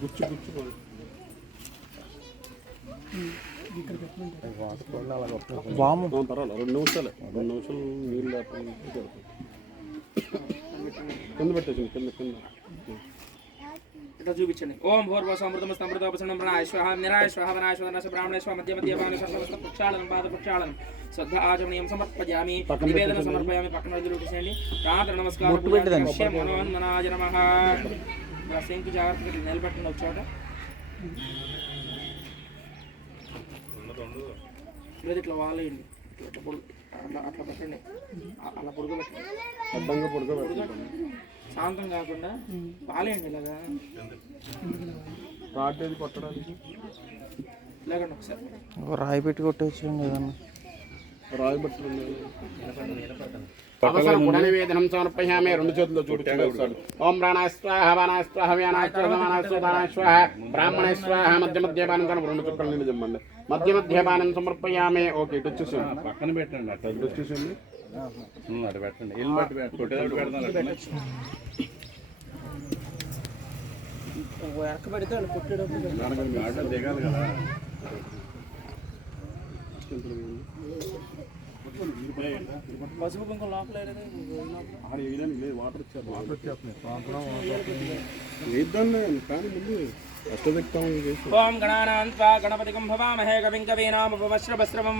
గుచ్చు గుచ్చు వాము పర్వాలేదు 2 నిమిషాలు నీళ్ళు కింద పెట్టేసింది కింద ఇట్లా చూపించండి. ఓం భూర్భస్మృతమస్తమృతోపసనం ప్రాణాయశ్వ నిరాయశ్వ వనాయశ్వ బ్రాహ్మణేశ్వ మధ్య మధ్య ప్రక్షాళనం పాద ప్రక్షాళనం శ్రద్ధ ఆచమనీయం సమర్పయామి నివేదన సమర్పయామి. పక్కన వదిలిపెట్టేసేయండి. ప్రార్థన నమస్కారం మనోన్మనాయ నమః. శంకు జాగ్రత్తగా నిలబెట్టండి ఒక చోట. లేదు ఇట్లా వాలేయండి, అట్లా పెట్టండి, అలా పొడుగబెట్టండి, అడ్డంగా పొడుగబెట్టండి. శాంతం కాకుండా వాలేయండి ఇలాగా. రాడ్డేది కొట్టడానికి లేకండి ఒకసారి రాయి పెట్టి కొట్టేసేయండి ఏదన్నా. రాయి బట్టలు నివేదనం సమర్పయామి. 2 చేతుల్లో చూపించాలి. ఓం ప్రాణాయ స్వాహ వానాయ స్వాహ వ్యానాయ స్వాహ వానాయ స్వాహ వానాయ స్వాహ బ్రాహ్మణాయ స్వాహ. మధ్య మధ్యపానం కనుక 2 చుక్కలు నీళ్ళు చెమ్మండి. మధ్య మధ్యపానం సమర్పయామి. ఓకే ఇటు వచ్చేసాను, పక్కన పెట్టండి. అట్లా ఇటు వచ్చేసింది, అటు పెట్టండి. ఇల్లు బట్టి పెడతాను. వెనక పెడితే వాళ్ళు కొట్టేటప్పుడు ఆటలు దిగాలి కదా. పసుపు కుంకుమ లోపల వాటర్ వేద్దాన్ని కానీ ముందు అష్టదిక్తం. ఓం గణానాం త్వా గణపతికం భవామహే కవిం కవీనాముపమశ్రవస్రవం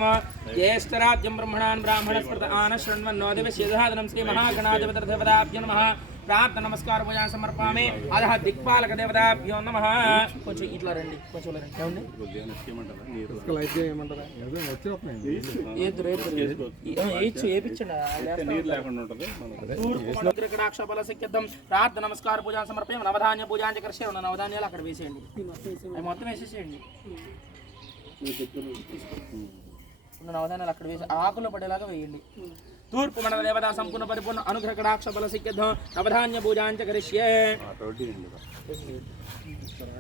జ్యేష్ఠరాజ్యం బ్రహ్మణాన్ బ్రాహ్మణస్పృత ఆన శృణ్వన్నో దివశ్యధాదనం శ్రీ మహాగణాధిపతిర్దేవతాభ్యో నమః. ప్రార్థన నమస్కార పూజ సమర్పయామి. అధః దిక్పాలక దేవతాభ్యో నమః. కొంచెం ఇట్లా రండి, కొంచెం రండి. ప్రార్థన నమస్కార పూజ సమర్పయం. నవధాన్య పూజాంచ కర్షే ఉన్న నవధాన్యాలు అక్కడ వేసేయండి, అవి మొత్తం వేసేసేయండి. నవధాన్యాలు అక్కడ వేసి ఆకులు పడేలాగా వేయండి. తూర్పు మండల దేవతా సంపూర్ణ పరిపూర్ణ అనుగ్రహ కటాక్ష బల సిద్ధ్యం నవధాన్య పూజాంచ కరిష్యే.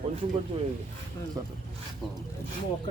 కొంచెం